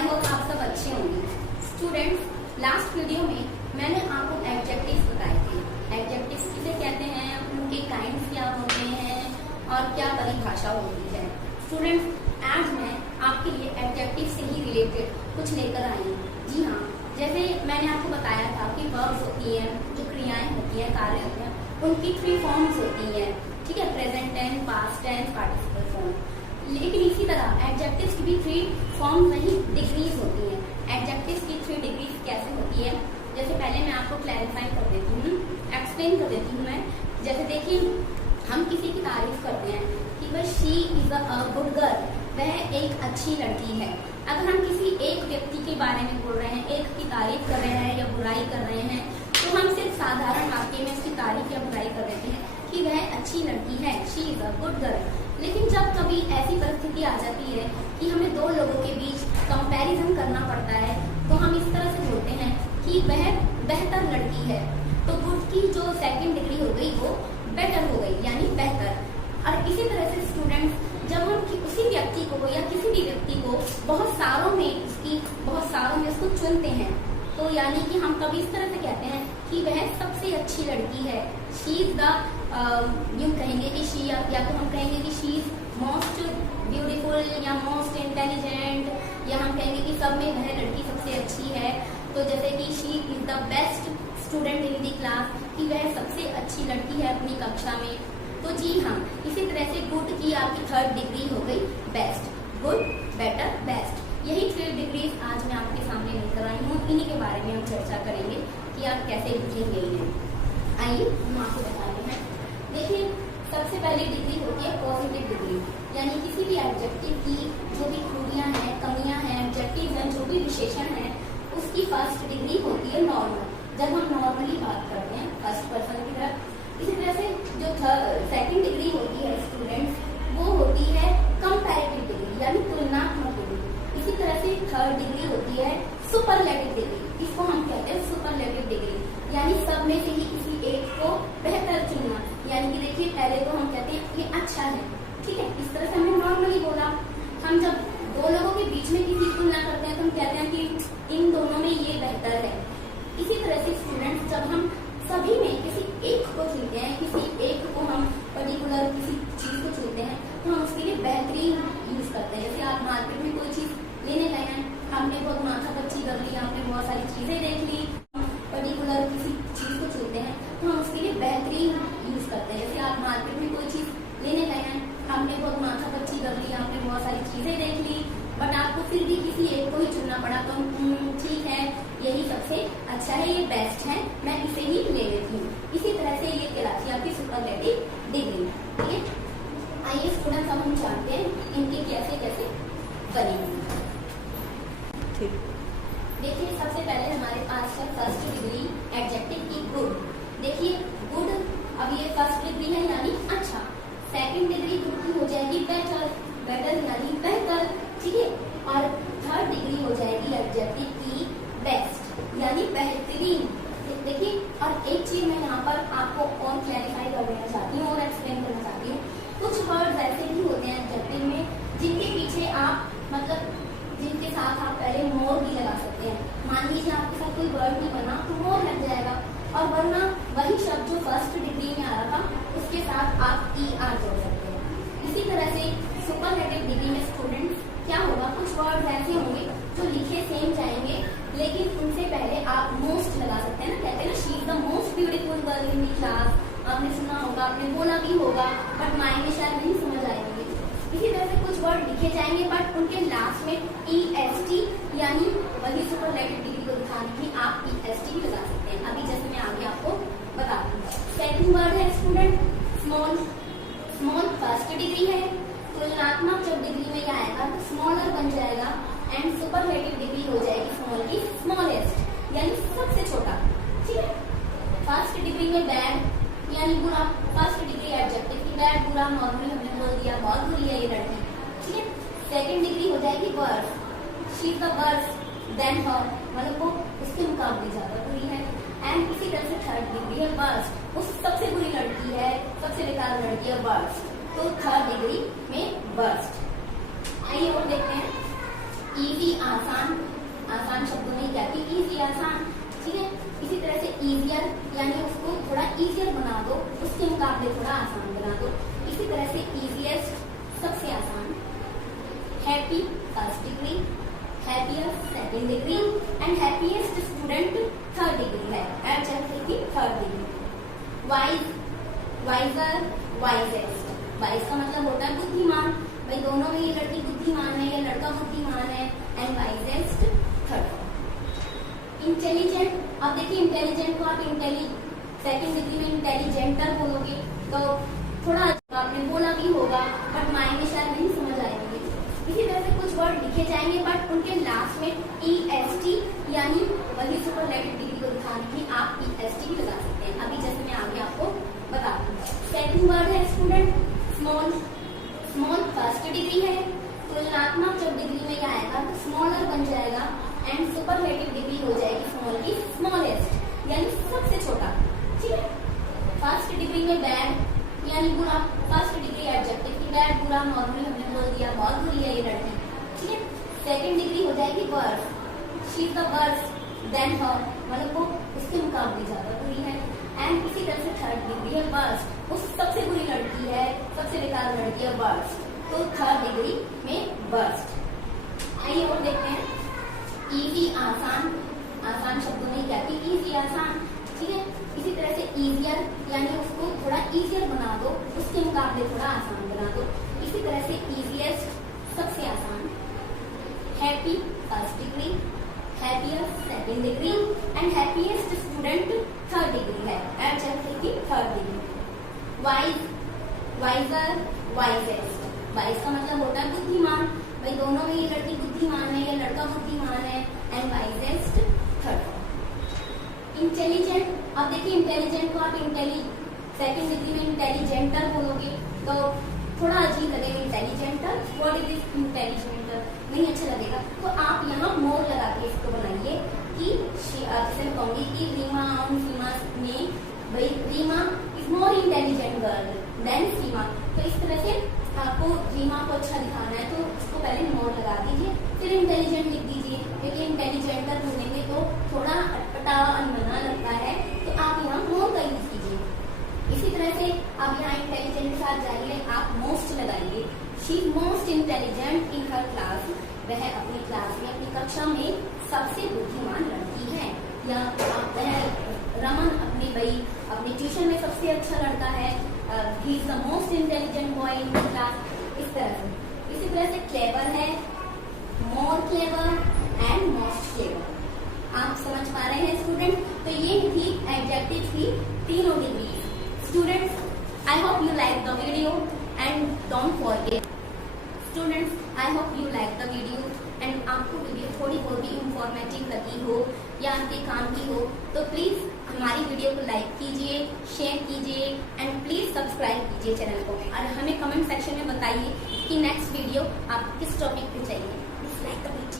I hope आप सब अच्छे होंगे। स्टूडेंट्स, लास्ट वीडियो में मैंने आपको एडजेक्टिव्स बताए थे। एडजेक्टिव्स किसे कहते हैं, उनके काइंड्स क्या होते हैं और क्या परिभाषा होती है। स्टूडेंट्स, आज मैं आपके लिए एडजेक्टिव से ही रिलेटेड कुछ लेकर आई हूँ। जी हाँ, जैसे मैंने आपको बताया था कि वर्ब्स होती हैं, जो क्रियाएं होती हैं, कार्य होते हैं, उनकी 3 फॉर्म्स होती हैं। ठीक है, present tense, past tense, participle form. लेकिन इसी तरह एडजेक्टिव्स की भी 3 फॉर्म नहीं, डिग्रीज होती हैं। एडजेक्टिव्स की 3 डिग्रीज कैसे होती है, जैसे पहले मैं आपको क्लैरिफाई कर देती हूँ, एक्सप्लेन कर देती हूँ मैं। जैसे देखिए, हम किसी की तारीफ करते हैं कि वह she is a good girl, वह एक अच्छी लड़की है। अगर हम किसी एक व्यक्ति के बारे में बोल रहे हैं, एक की तारीफ कर रहे हैं या बुराई कर रहे हैं, तो हम सिर्फ साधारण वाक्य में उसकी तारीफ या बुराई कर देते हैं कि वह अच्छी लड़की है, she is a good girl. लेकिन जब कभी ऐसी परिस्थिति आ जाती है कि हमें 2 लोगों के बीच कंपैरिजन करना पड़ता है, तो हम इस तरह से बोलते हैं कि वह बेहतर लड़की है। तो गुड की जो 2nd डिग्री हो गई वो बेटर हो गई, यानी बेहतर। और इसी तरह से स्टूडेंट्स, जब हम उसी व्यक्ति को या किसी भी व्यक्ति को बहुत सारों में उसको चुनते हैं, तो यानी कि हम कभी इस तरह से कहते हैं कि वह सबसे अच्छी लड़की है, शी इज द, यूं कहेंगे कि शी, या तो हम कहेंगे कि शी इज मोस्ट ब्यूटीफुल या मोस्ट इंटेलिजेंट, या हम कहेंगे कि सब में वह लड़की सबसे अच्छी है। तो जैसे कि she is the best student in the class, कि वह सबसे अच्छी लड़की है अपनी कक्षा में। तो जी हाँ, इसी तरह से गुड की आपकी 3rd डिग्री हो गई बेस्ट। गुड, बेटर, बेस्ट, यही 3 डिग्रीज आज मैं आपके सामने लेकर आई हूँ। इन्हीं के बारे में हम चर्चा करेंगे कि आप कैसे लिखेंगे इन्हें। आइए हम आपको बताते हैं। देखिए, सबसे पहली डिग्री होती है पॉजिटिव डिग्री, यानी किसी भी एडजेक्टिव की जो भी खूबियां हैं, कमियां हैं, एडजेक्टिव हैं, जो भी विशेषण है, उसकी 1st डिग्री होती है नॉर्मल। जब हम नॉर्मली बात करते हैं 1st पर्सन की तरफ। इसी तरह से जो 2nd डिग्री होती है स्टूडेंट्स, वो होती है कंपैरेटिव डिग्री, यानी तुलनात्मक डिग्री। इसी तरह से 3rd डिग्री होती है सुपरलेटिव डिग्री, इसको हम कहते हैं सुपरलेटिव डिग्री, यानी सब में से ही किसी एक को बेहतर चुनना। यानी कि देखिए, पहले तो हम कहते हैं ये अच्छा है, ठीक है, इस तरह से हमने नॉर्मली बोला। हम जब 2 लोगों के बीच में किसी तुलना करते हैं तो हम कहते हैं कि इन दोनों में ये बेहतर है। इसी तरह से स्टूडेंट्स, जब हम सभी में किसी एक को चुनते हैं, किसी एक को हम पर्टिकुलर किसी चीज को चुनते हैं, तो हम उसके लिए बेहतरीन यूज करते हैं। जैसे आप मार्केट में कोई चीज लेने गए हैं, आपने बहुत माथा पच्ची कर ली, आपने बहुत सारी चीजें देख ली, पर्टिकुलर किसी चीज को चुनते हैं तो हम उसके लिए बेहतरीन यूज करते हैं। जैसे आप मार्केट में कोई चीज लेने गए हैं, आपने बहुत माथा पच्ची कर ली, आपने बहुत सारी चीजें देख ली, बट आपको फिर भी किसी एक को ही चुनना पड़ा, तो ठीक है, यही सबसे अच्छा है, ये बेस्ट है, मैं इसे ही ले लेती हूँ। इसी तरह से ये कहलाती है आपकी सुपरलेटिव डिग्री। ठीक है, आइए स्टूडेंट्स, अब हम जानते हैं इनके कैसे कैसे बनेंगे। देखिए, सबसे पहले हमारे पास है 1st डिग्री एडजेक्टिव की गुड। देखिए, गुड, अब ये 1st डिग्री है यानी अच्छा। 2nd डिग्री गुड की हो जाएगी बेटर, बेटर यानी बेहतर, ठीक है। और 3rd डिग्री हो जाएगी एडजेक्टिव की बेस्ट, यानी बेहतरीन। देखिए, और एक चीज मैं यहाँ पर आपको और क्लैरिफाई कर देना चाहती हूँ और एक्सप्लेन करना चाहती हूँ। कुछ वर्ड ऐसे भी होते हैं एडजेक्टिव में जिनके पीछे आप, मतलब जिनके साथ आप पहले मोर भी लगा सकते हैं। मान लीजिए आपके साथ कोई वर्ड नहीं बना तो मोर लग जाएगा, और वरना वही शब्द जो 1st डिग्री में आ रहा था उसके साथ आप ER जोड़ सकते हैं। इसी तरह से सुपरलेटिव डिग्री में स्टूडेंट्स क्या होगा, कुछ वर्ड ऐसे होंगे जो लिखे सेम जाएंगे, लेकिन उनसे पहले आप मोस्ट लगा सकते हैं ना, कहते हैं ना, she is the most beautiful girl in the class. आपने सुना होगा, आपने बोला भी होगा, बट मायने शायद नहीं समझ आएंगे। इसी तरह से कुछ वर्ड लिखे जाएंगे बट उनके लास्ट में EST, यानी वही सुपरलेटिव डिग्री को दिखाने के लिए आप EST भी लगा सकते हैं। अभी जैसे मैं आगे आपको बता दूंगा। 2nd वर्ड है student small. Small 1st degree है, तुलनात्मक जब डिग्री में आएगा तो स्मॉलर बन जाएगा, एंड सुपरलेटिव डिग्री हो जाएगी स्मॉल की स्मॉलेस्ट, यानी सबसे छोटा, ठीक है। 1st डिग्री में बैड यानी बुरा, 1st डिग्री एडजेक्टिव की बैड, बुरा, नॉर्मली हमने बोल दिया बहुत बुरी है ये लड़की, ठीक है। 2nd डिग्री हो जाएगी worse, she is the worse than her, मतलब वो उसके मुकाबले ज्यादा बुरी है। एंड इसी तरह से 3rd डिग्री है वर्स्ट, वो सबसे बुरी लड़की है, सबसे बेकार लड़की है वर्स्ट, तो 3rd डिग्री में वर्स्ट। आइए और देखते हैं इजी आसान, आसान शब्दों में क्या कि इजी आसान, ठीक है। इसी तरह से इजियर यानी उसको थोड़ा इजियर बना दो, उसके मुकाबले थोड़ा आसान बना दो। इसी तरह से इजीएस्ट सबसे आसान, happy first degree, happiest second degree and happiest student third degree है, एडजेक्टिव की third degree. Wise, wiser, wisest. Wise का मतलब होता है बुद्धिमान, भाई दोनों में ये लड़की बुद्धिमान है, ये लड़का बुद्धिमान है, एंड वाइजेस्ट थर्ड। इंटेलिजेंट, अब देखिए इंटेलिजेंट को आप सेकंड डिग्री में इंटेलिजेंटर बोलोगे तो थोड़ा आपने बोला भी होगा बट माइंड में शायद नहीं समझ आएंगे। इसी तरह से कुछ वर्ड लिखे जाएंगे बट उनके लास्ट में EST यानी वही सुपरलेटिव डिग्री को दिखाने के लिए आप EST भी लगा सकते हैं। अभी जैसे मैं आगे आपको बता दूँ। सेकंड वर्ड है student, small. Small first degree है, तुलनात्मक जब डिग्री में यह आएगा तो स्मॉलर बन जाएगा एंड सुपरलेटिव डिग्री हो जाएगी स्मॉल की स्मॉलेस्ट यानी सबसे छोटा, ठीक है। फर्स्ट डिग्री में बैड यानी बुरा, फर्स्ट डिग्री एडजेक्टिव की बैड, बुरा नॉर्मली हमने बोल दिया बहुत बुरी है ये लड़की, ठीक है। सेकंड डिग्री हो जाएगी worse, she is the worse than her, मतलब वो उसके मुकाबले ज्यादा बुरी है। एंड इसी तरह से थर्ड डिग्री है वर्स्ट, वो सबसे बुरी लड़की है, सबसे बेकार लड़की है वर्स्ट, तो थर्ड डिग्री में वर्स्ट। आइए और देखते हैं। इजी आसान, आसान शब्दों में क्या कि इजी आसान, ठीक है। इसी तरह से इजियर यानी उसको थोड़ा इजियर बना दो, उसके मुकाबले थोड़ा आसान बना दो। इसी तरह से इजीएस्ट सबसे आसान, happy first degree, happiest second degree and happiest student third degree है, एडजेक्टिव की third degree. Wise, wiser, wisest. Wise का मतलब होता है बुद्धिमान, भाई दोनों में ये लड़की बुद्धिमान है, ये लड़का बुद्धिमान है, एंड वाइजेस्ट थर्ड। इंटेलिजेंट, अब देखिए इंटेलिजेंट को आप सेकंड डिग्री में इंटेलिजेंटर बोलोगे तो थोड़ा अजीब लगेगा। इंटेलिजेंटर, व्हाट इज दिस इंटेलिजेंटर, नहीं अच्छा लगेगा, तो आप यहाँ मोर लगा के इसको बनाइए कि जैसे मैं कहूंगी कि रीमा और सीमा ने, भाई Reema is more intelligent girl than Seema, तो इस तरह से आपको रीमा को अच्छा दिखाना है तो उसको पहले मोर लगा दीजिए, फिर इंटेलिजेंट लिख दीजिए, क्योंकि इंटेलिजेंटर बोलेंगे तो थोड़ा अटपटा अनबना लगता है, तो आप यहाँ मोर का यूज कीजिए। इसी तरह से आप यहाँ इंटेलिजेंट के साथ जाइए, आप मोस्ट लगाइए, she is most intelligent in her class, वह अपनी क्लास में अपनी कक्षा में सबसे बुद्धिमान लड़की है, या वह रमन अपने ट्यूशन में सबसे अच्छा लड़का है, he is the most intelligent boy in the class, इस तरह से। इसी तरह से क्लेवर है, more clever and most clever. आप समझ पा रहे हैं स्टूडेंट? तो ये थी एडजेक्टिव की तीनों degree. Students, I hope you like the video and don't forget. Students, I hope you like the video and आपको वीडियो थोड़ी बहुत भी इंफॉर्मेटिव लगी हो या आपके काम की हो तो प्लीज हमारी वीडियो को लाइक कीजिए, शेयर कीजिए एंड प्लीज सब्सक्राइब कीजिए चैनल को, और हमें कमेंट सेक्शन में बताइए कि नेक्स्ट वीडियो आप किस टॉपिक पे चाहिए।